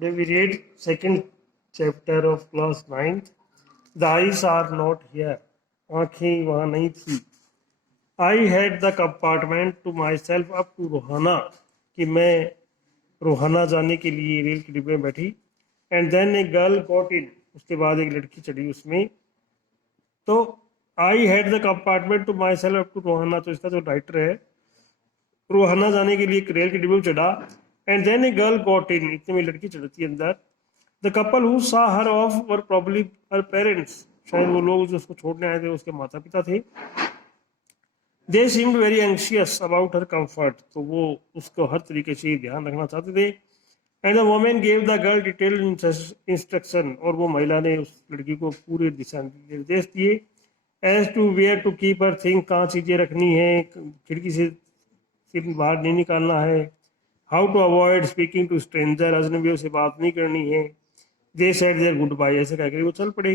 Today we read second chapter of class 9th. The eyes are not here. आंखें वहाँ नहीं थी. I had the compartment to myself up to Rohana कि मैं रोहाना जाने के लिए रेल के डिब्बे में बैठी. And then a girl got in. उसके बाद एक लड़की चढ़ी उसमें. तो I had the compartment to myself up to Rohana, तो इसका जो राइटर है रोहाना जाने के लिए एक रेल के डिब्बे में चढ़ा. And then a girl got in, इतने में लड़की चढ़ती है अंदर. The couple who saw her off were probably her parents, शायद वो लोग जो उसको छोड़ने आए थे उसके माता पिता थे. दे seemed very anxious about her comfort, तो वो उसको हर तरीके से ध्यान रखना चाहते थे. And the women gave the girl detail instruction, और वो महिला ने उस लड़की को पूरे दिशा निर्देश दिए. As to where to keep her thing, कहाँ चीज़ें रखनी है, खिड़की से सिर्फ बाहर नहीं निकालना है. How to avoid speaking to stranger, अजनबियों से बात नहीं करनी है. They said their goodbye, ऐसे कहकर वो चल पड़े.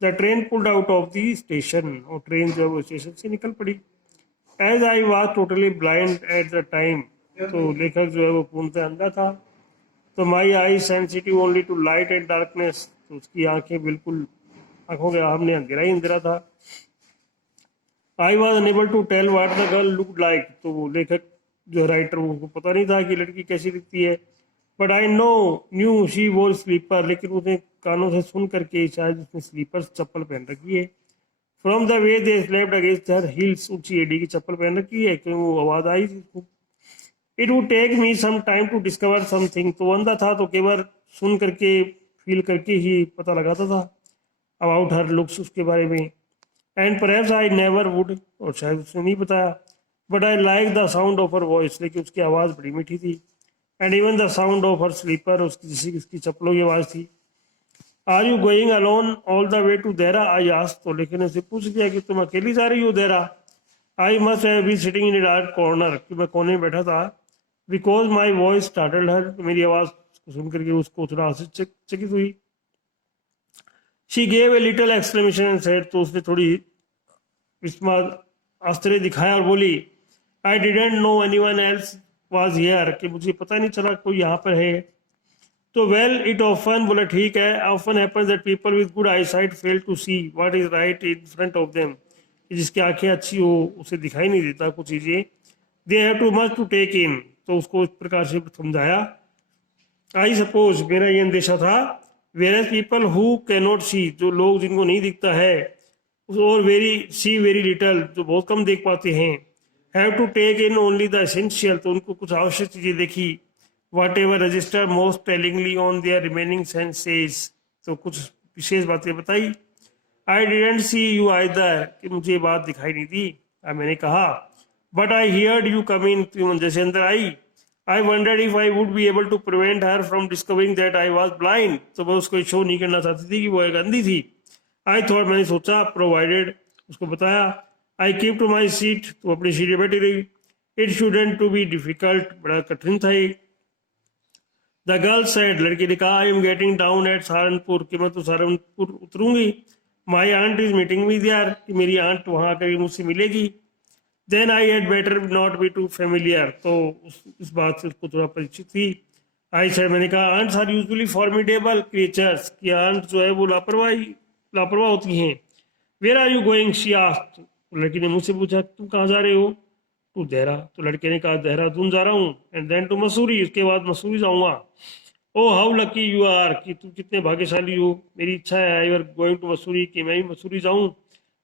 The train pulled out of the station, और ट्रेन जो है वो स्टेशन से निकल पड़ी. As I was totally blind at the time, तो लेखक जो है वो पूर्णतः अंधा था. तो my eye sensitive only to light and darkness, तो उसकी आंखें बिल्कुल, आंखों के सामने अंधेरा ही अंधेरा था. I was unable to tell what the girl looked like, तो वो लेखक जो राइटर उसको पता नहीं था कि लड़की कैसी दिखती है. But I knew she wore slipper, लेकिन उसने कानों से सुन करके शायद उसने स्लीपर्स चप्पल पहन रखी है. From the way they slapped against her heels, ऊंची एडी की चप्पल पहन रखी है, क्योंकि वो आवाज़ आई थी. It would take me some time to discover something, तो अंधा था तो केवल सुन करके फील करके ही पता लगाता था अबाउट हर लुक्स, उसके बारे में. And perhaps I never would, और शायद उसने नहीं बताया. But I like the sound of her voice, लेकिन उसकी आवाज़ बड़ी मीठी थी. And even the sound of her slipper, उसकी चप्पलों की आवाज़ थी. Are you going alone all the way to Dehra, I asked, तो लेकिन उसे पूछ दिया कि तुम अकेली जा रही हो Dehra. I must have been sitting in a dark corner, कि मैं कोने में बैठा था. Because my voice startled her, मेरी आवाज़ सुन करके उसको थोड़ा आश्चर्यचकित हुई. She gave a little exclamation and said, तो उसने थोड़ी विस्मय आश्चर्य दिखाया और बोली, I didn't know anyone else was here, कि मुझे पता नहीं चला कोई यहाँ पर है. तो वेल इट ऑफन, बोला ठीक है, often happens that people with good eyesight fail to see what is right in front of them, जिसकी आंखें अच्छी हो उसे दिखाई नहीं देता कुछ चीज़ें. They have too much to take in, तो उसको इस प्रकार से समझाया. आई सपोज, मेरा ये अंदेशा था. Whereas people who can not see, जो लोग जिनको नहीं दिखता है, और वेरी लिटल, जो बहुत कम देख पाते हैं. Have to take in only the essential, तो उनको कुछ आवश्यक चीज़ें देखी. Whatever register most tellingly on their remaining senses, तो कुछ विशेष बातें बताई. I didn't see you either, कि मुझे बात दिखाई नहीं दी. मैंने कहा. But I heard you come in, तुम जैसे अंदर आई. I wondered if I would be able to prevent her from discovering that I was blind, तो मैं उसको शो नहीं करना चाहती थी कि वो एक अंधी थी. आई थॉट, मैंने सोचा, प्रोवाइडेड, उसको बताया. I keep to my seat, तो अपनी सीट पर बैठी रही. It shouldn't to be difficult, बड़ा कठिन था ये. द गर्ल सेड, लड़की ने कहा, I am getting down at Saharanpur, कि मैं तो सहारनपुर उतरूंगी. My aunt is meeting me there, कि मेरी आंट वहाँ आकर मुझसे मिलेगी. Then I had better not be too familiar, तो इस बात से उसको थोड़ा परिचित थी. आई सेड, मैंने कहा, aunts are usually formidable creatures, कि आंट जो है वो लापरवाह होती हैं. Where are you going, she asked, लड़की ने मुझसे पूछा, तुम कहाँ जा रहे हो. टू देहरा, तो लड़के ने कहा, देहरादून जा रहा हूँ. एंड देन टू मसूरी, उसके बाद मसूरी जाऊँगा. Oh how lucky you are, कि तुम कितने भाग्यशाली हो. मेरी इच्छा है, I are going to Mussoorie, कि मैं भी मसूरी जाऊँ.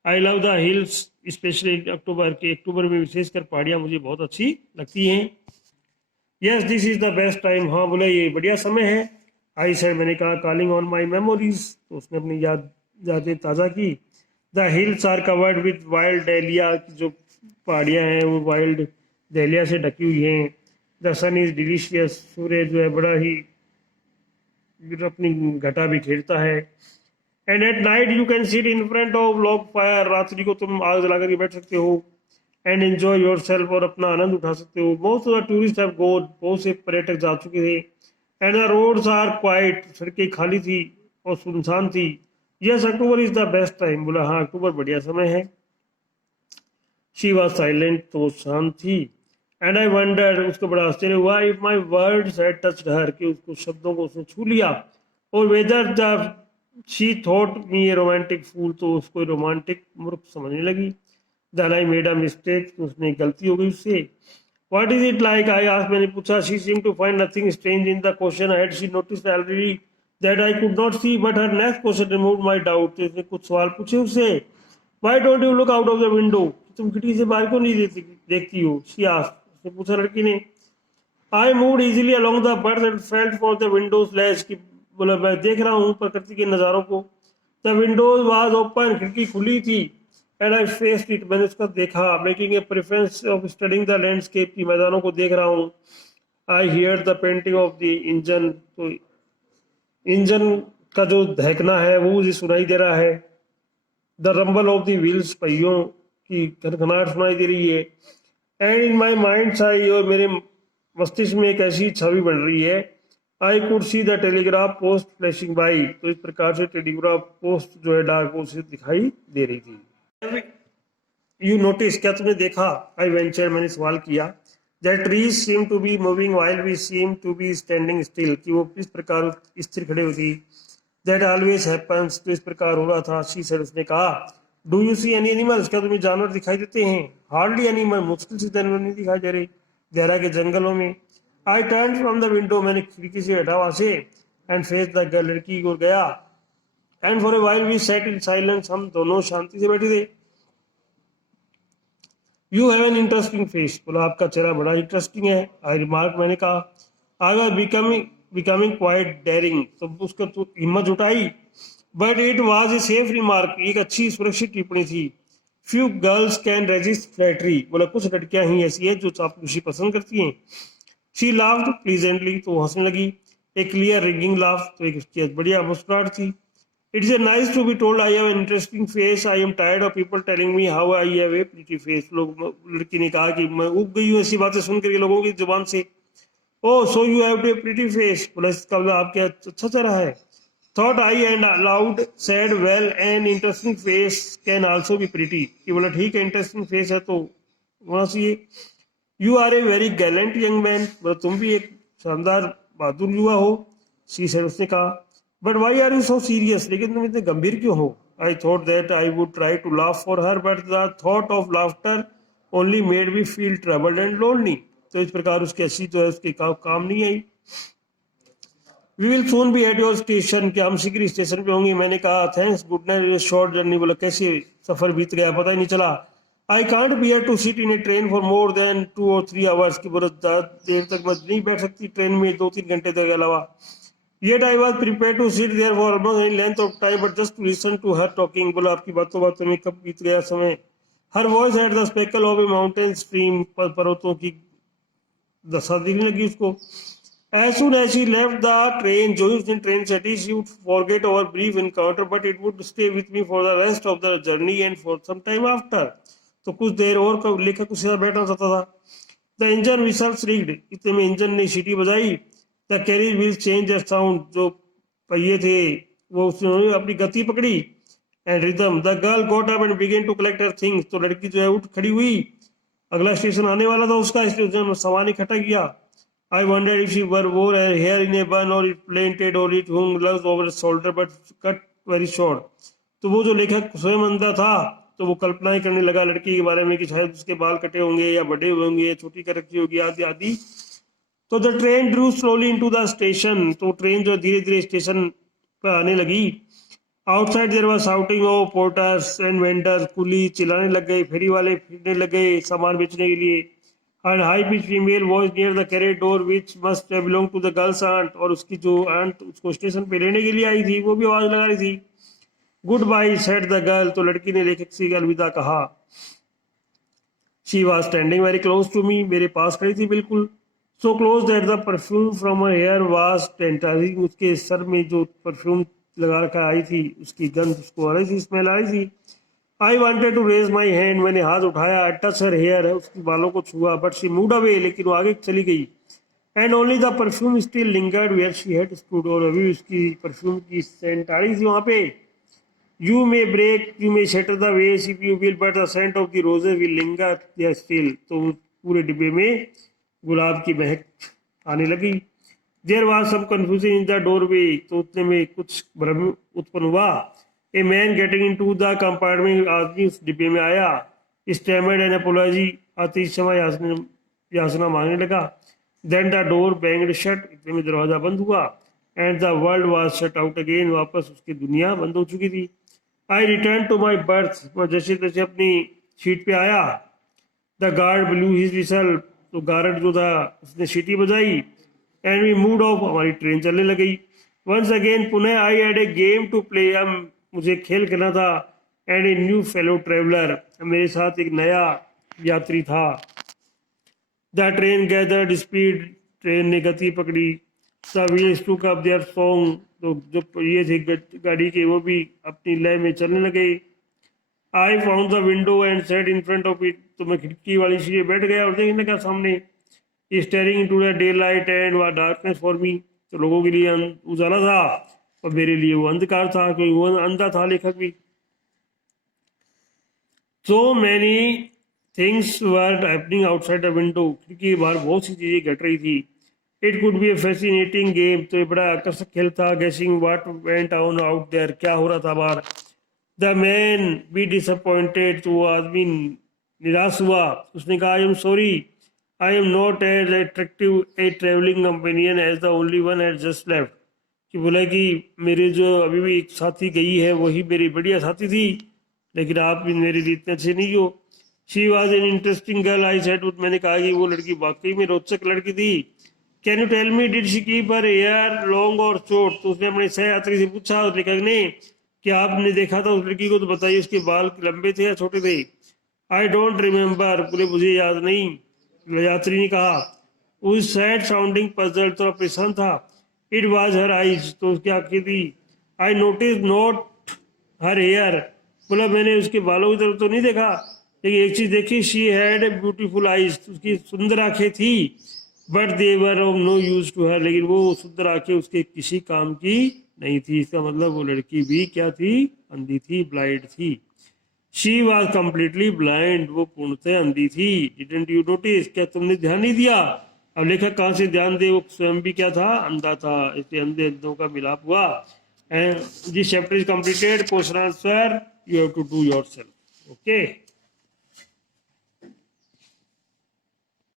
I love the hills specially October, के अक्टूबर में विशेषकर पहाड़ियाँ मुझे बहुत अच्छी लगती हैं. Yes this is the best time, हाँ बोला ये बढ़िया समय है. आई सेड, मैंने कहा, कॉलिंग ऑन माई मेमोरीज, तो उसने अपनी यादें ताज़ा की. The hills are covered with wild dahlia, जो पहाड़ियाँ हैं वो वाइल्ड डेलिया से ढकी हुई हैं. द सन इज़ डिलीशियस, सूर्य जो है बड़ा ही अपनी घटा बिखेरता है. And at night you can sit in front of log fire, रात्रि को तुम आग जला कर बैठ सकते हो. एंड एंजॉय योर सेल्फ, और अपना आनंद उठा सकते हो. बहुत सारा टूरिस्ट हैव गॉन, बहुत से पर्यटक जा चुके थे. And the roads are quiet, सड़कें खाली थी और सुनसान थी. Yes October is the best time, बोला हाँ अक्टूबर बढ़िया समय है. शी वॉज साइलेंट, तो शांत थी. एंड आई वंडर, उसको बड़ा आश्चर्य हुआ, if my words had touched her, कि उसको शब्दों को उसने छू लिया, और whether the she thought me a romantic fool, तो उसको रोमांटिक मूर्ख समझने लगी। Then I made a mistake, उसने गलती हो गई उससे। What is it like, I asked, मैंने पूछा। She seem to find nothing strange in the question, had she noticed already that I could not see, but her next question removed my doubt, तो उसने कुछ सवाल पूछे उससे। Why don't you look out of the window, तुम खिड़की से बाहर क्यों नहीं देखती हो, शी आस्क्ड, उसने पूछा लड़की ने। I moved easily along the birth and felt for the Windows latch, की बोला मैं देख रहा हूँ प्रकृति के नज़ारों को। द विंडोज वाज ओपन, खिड़की खुली थी। एंड आई फेस्ड इट, मैंने उसका देखा। Making a preference of studying the landscape, की मैदानों को देख रहा हूँ। I hear the painting of the engine, तो इंजन का जो दहकना है वो मुझे सुनाई दे रहा है। The rumble of the wheels, पहियों की खनखनाहट सुनाई दे रही है। And in my mind I, और मेरे मस्तिष्क में एक ऐसी छवि बन रही है। I could see the telegraph post flashing by, तो इस प्रकार से टेलीग्राफ पोस्ट जो है डाक वो उसे दिखाई दे रही थी। यू नोटिस, क्या तुमने देखा, आई वेंचर, मैंने सवाल किया, that trees seem to be moving while we seem to be standing still, कि वो किस प्रकार स्थिर खड़े होती। दैट ऑलवेज हैपन्स, तो इस प्रकार हो रहा था। शी सेड, उसने कहा। Do you see any animals, क्या तुम्हें जानवर दिखाई देते हैं। हार्डली एनिमल, मुश्किल से जानवर नहीं दिखाई दे रहे गहरा के जंगलों में। I turn from the window, मैंने खिड़की से हटा वहां से। एंड फेस द गर्ल, लड़की को गया। And for a while we sat in silence, हम दोनों शांति से बैठे थे। You have an interesting face, बोला आपका चेहरा बड़ा इंटरेस्टिंग है। आई रिमार्क, मैंने कहा। I was becoming quite daring, तो उसका तो हिम्मत जुटाई। But it was a safe remark, एक अच्छी सुरक्षित टिप्पणी थी। Few girls can resist flattery, बोला कुछ लड़कियां ही ऐसी है जो चापलूसी पसंद करती हैं। शी लाफ्ड प्लीजेंटली, तो हंसने लगी। ए क्लियर रिंगिंग लाफ, तो एक उसकी बढ़िया मुस्कुराहट थी। It's a nice to be told I have an interesting face, I am tired of people telling me how I have a pretty face, लोग, लड़की ने कहा कि मैं उब गई हूँ ऐसी बातें सुन करके लोगों की जुबान से। Oh so you have a pretty face, बोला इसका मतलब आपके अच्छा चेहरा है। Thought I and aloud said well an interesting face can also be pretty, कि बोला ठीक है इंटरेस्टिंग फेस है तो होना चाहिए। You are a very gallant young man, बोला तुम भी एक शानदार बहादुर युवा हो। शी सेड, उसने कहा। But why are you so serious, लेकिन तुम इतने गंभीर क्यों हो। I thought that I would try to laugh for her, but the thought of laughter only made me feel troubled and lonely, तो इस प्रकार उसकी हंसी जो है उसके काम नहीं आई। We will soon be at your station, क्या हम शीघ्र स्टेशन पे होंगे। मैंने कहा thanks, good night, short journey, बोला कैसे सफर बीत गया पता ही नहीं चला। I can't bear to sit in a train for more than 2 or 3 hours, की बोला देर तक मैं नहीं बैठ सकती ट्रेन में 2-3 घंटे तक के अलावा। Yet I was prepared to sit there for almost any length of time, but just to listen to her talking, बोला आपकी बातों बातों में कब बीत गया समय। Her voice had the speckle of a mountain stream, पर्वतों की दशा दिखने लगी उसको। As soon as she left the train, जो ही उसने ट्रेन से हटी, she would forget our brief encounter, but it would stay with me for the rest of the journey and for some time after. तो कुछ देर और लेखक उसके साथ बैठना चाहता था। The engine whistles rigged, इतने में इंजन ने सीटी बजाई। The carriage wheel change the sound, जो पहिए थे वो उसने अपनी गति पकड़ी। And rhythm, the girl got up and began to collect her things, तो लड़की जो है उठ खड़ी हुई। अगला स्टेशन आने वाला था उसका, इसलिए उसने सामान इकट्ठा किया। I wonder if she were wore hair in a bun or it plaited or it hung loose over shoulder but cut very short, तो वो जो लेखक स्वयं अंधा था तो वो कल्पनाएं करने लगा लड़की के बारे में कि शायद उसके बाल कटे होंगे या बड़े हुए होंगे या छोटी कर रखी होगी आदि आदि। तो the train drew slowly into the station, तो ट्रेन जो धीरे धीरे स्टेशन पर आने लगी। Outside there was shouting of porters and vendors, कुली चिल्लाने लग गए, फेरी वाले फिरने लग गए सामान बेचने के लिए। And high pitch female voice near the carriage door which must belong to the girl's aunt, और उसकी जो आंट उसको स्टेशन पे लेने के लिए आई थी वो भी आवाज लगा रही थी। Goodbye said the girl, तो लड़की ने लेखक से अलविदा कहा। She was standing very close to me, मेरे पास खड़ी थी बिल्कुल। So close that the perfume from her hair was tantalising, उसके सर में जो परफ्यूम लगा रखा आई थी उसकी गंध उसको आ रही थी, स्मेल आ रही थी। I wanted to raise my hand, मैंने हाथ उठाया, टच हर हेयर, उसकी बालों को छुआ, बट शी मूड अवे, लेकिन वो आगे चली गई। And only the perfume still lingered where she had stood, और अभी उसकी परफ्यूम की सेंट आ रही थी वहां पे। You may break, you may shatter the vase if you will, but the scent of the roses will linger there still. तो पूरे डिब्बे में गुलाब की महक आने लगी। There was some confusion in the doorway, तो उतने में कुछ भ्रम उत्पन्न हुआ। A man getting into the compartment, आदमी उस डिब्बे में आया। स्टैमर्ड एन अपोलॉजी, आते ही क्षमा याचना मांगने लगा। Then the door banged shut, इतने में दरवाजा बंद हुआ। And the world was shut out again, वापस उसकी दुनिया बंद हो चुकी थी। I return to my berth, मैं जैसे तैसे अपनी सीट पे आया। The guard blew his whistle, तो गार्ड जो था उसने सीटी बजाई। एंड वी मूड ऑफ, हमारी ट्रेन चलने लगी। वंस अगेन, पुनः I had a game to play, मुझे खेल खेलना था। And a new fellow traveller, मेरे साथ एक नया यात्री था। The train gathered speed, train ने गति पकड़ी। द व्हील्स टूक अप देयर सॉन्ग, तो जो ये थे गाड़ी के वो भी अपनी लय में चलने लगे। I found the window and set in front of it, तो मैं खिड़की वाली सीट बैठ गया और देखने लगा सामने। Steering into the day light and व डार्कनेस फॉर मी, तो लोगों के लिए उजाला था और मेरे लिए वो अंधकार था, क्योंकि वो अंधा था लेखक भी। So many things were happening outside the window, खिड़की के बाहर बहुत सी चीजें घट रही थी। It could be a fascinating game, तो ये बड़ा आकर्षक खेल था। Guessing what went on out there, क्या हो रहा था बाहर। द मैन बी डिसअपॉइंटेड, तो वो आदमी निराश हुआ। उसने कहा I am sorry, I am not as attractive a travelling companion as the only one has just left, कि बोला कि मेरे जो अभी भी एक साथी गई है वही मेरी बढ़िया साथी थी, लेकिन आप भी मेरे लिए इतने अच्छे नहीं हो। She was an interesting girl, I said, मैंने कहा कि वो लड़की वाकई में रोचक लड़की थी। Can you tell me did she keep her hair long और शॉर्ट, तो उसने अपने सह यात्री से पूछा उस लेखक ने कि आपने देखा था उस लड़की को, तो बताइए उसके बाल लंबे थे या छोटे थे। आई डोंट रिमेम्बर, पूरे मुझे याद नहीं, यात्री ने कहा। उस सैड साउंडिंग पजल, तो परेशान था। इट वॉज हर आइज, तो उसकी आंखें थी। I notice not her hair, बोला मैंने उसके बालों की तरफ तो नहीं देखा, लेकिन एक चीज देखी, she had a beautiful eyes, उसकी सुंदर आंखें थी। But they were of no use to her, लेकिन वो सुंदर आंखें उसके किसी काम की नहीं थी। इसका मतलब वो लड़की भी क्या थी, अंधी थी, ब्लाइंड थी। शी वॉज कम्प्लीटली ब्लाइंड, वो पूर्णतः अंधी थी। डिडंट यू नोटिस, क्या तुमने ध्यान नहीं दिया। अब लेखक कहाँ से ध्यान दे, वो स्वयं भी क्या था, अंधा था, इसलिए अंधे अंधों का मिलाप हुआ। And this chapter is completed, question answer you have to do yourself. Okay.